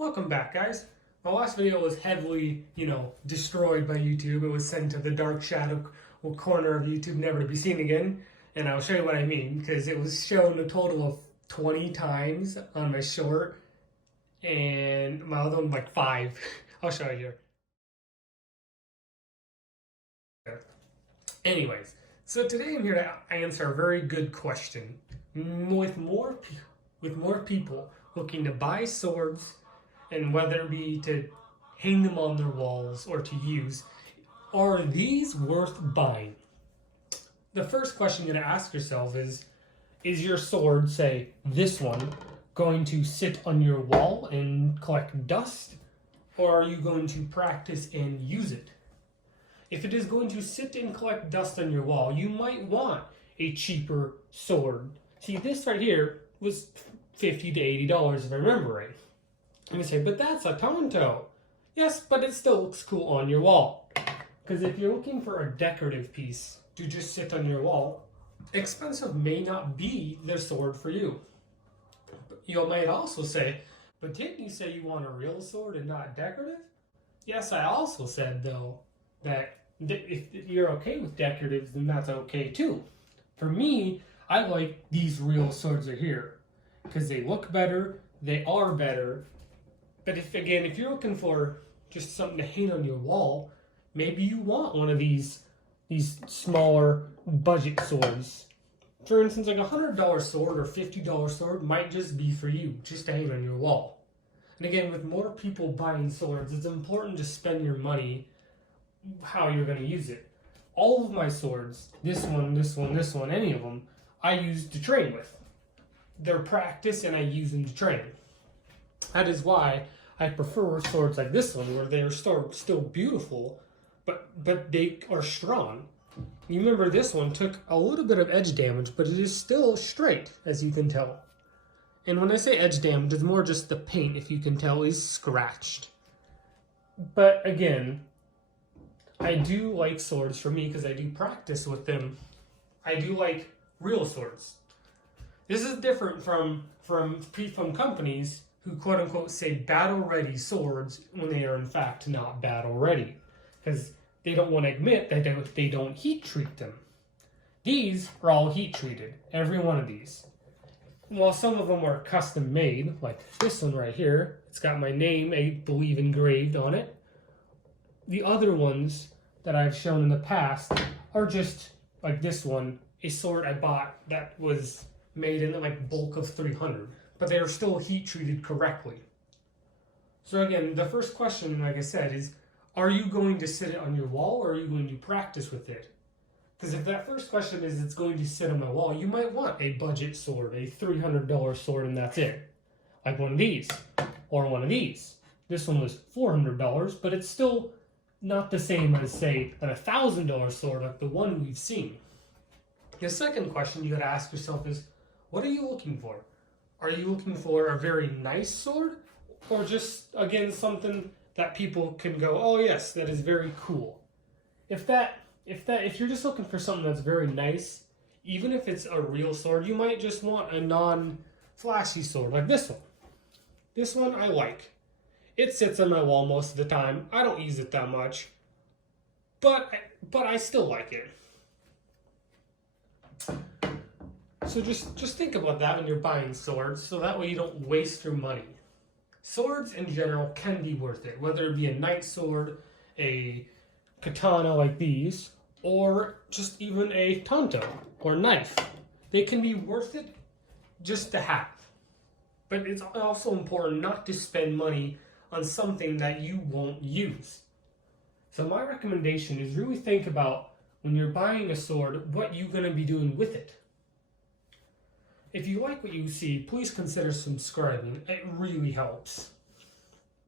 Welcome back, guys. My last video was heavily, destroyed by YouTube. It was sent to the dark shadow corner of YouTube, never to be seen again. And I'll show you what I mean, because it was shown a total of 20 times on my short, and my other one like 5. I'll show you here. Anyways, so today I'm here to answer a very good question. With more people looking to buy swords, and whether it be to hang them on their walls or to use, are these worth buying? The first question you're going to ask yourself is your sword, say this one, going to sit on your wall and collect dust, or are you going to practice and use it? If it is going to sit and collect dust on your wall, you might want a cheaper sword. See, this right here was $50 to $80 if I remember right. And you say, but that's a Tonto. Yes, but it still looks cool on your wall. Because if you're looking for a decorative piece to just sit on your wall, expensive may not be the sword for you. You might also say, but didn't you say you want a real sword and not decorative? Yes, I also said, though, that if you're okay with decoratives, then that's okay too. For me, I like these real swords right here because they look better, they are better. But if you're looking for just something to hang on your wall, maybe you want one of these smaller budget swords. For instance, like a $100 sword or $50 sword might just be for you, just to hang on your wall. And again, with more people buying swords, it's important to spend your money how you're going to use it. All of my swords, this one, any of them, I use to train with. They're practice and I use them to train. That is why I prefer swords like this one, where they're still beautiful, but they are strong. You remember this one took a little bit of edge damage, but it is still straight, as you can tell. And when I say edge damage, it's more just the paint, if you can tell, is scratched. But again, I do like swords for me because I do practice with them. I do like real swords. This is different from companies who quote-unquote say battle-ready swords when they are in fact not battle-ready, because they don't want to admit that they don't heat-treat them. These are all heat-treated, every one of these. While some of them are custom-made, like this one right here, it's got my name, I believe, engraved on it. The other ones that I've shown in the past are just, like this one, a sword I bought that was made in like bulk of 300. But they are still heat treated correctly. So again, the first question, like I said, is are you going to sit it on your wall or are you going to practice with it? Because if that first question is it's going to sit on my wall, you might want a budget sword, a $300 sword, and that's it. Like one of these, or one of these. This one was $400, but it's still not the same as, say, a $1,000 sword like the one we've seen. The second question you gotta ask yourself is, what are you looking for? Are you looking for a very nice sword, or just, again, something that people can go, oh yes, that is very cool? If you're just looking for something that's very nice, even if it's a real sword, you might just want a non-flashy sword, like this one. This one I like. It sits on my wall most of the time. I don't use it that much, but I still like it. So just think about that when you're buying swords, so that way you don't waste your money. Swords in general can be worth it, whether it be a knight sword, a katana like these, or just even a Tonto or knife. They can be worth it just to have. But it's also important not to spend money on something that you won't use. So my recommendation is really think about, when you're buying a sword, what you're going to be doing with it. If you like what you see, please consider subscribing. It really helps.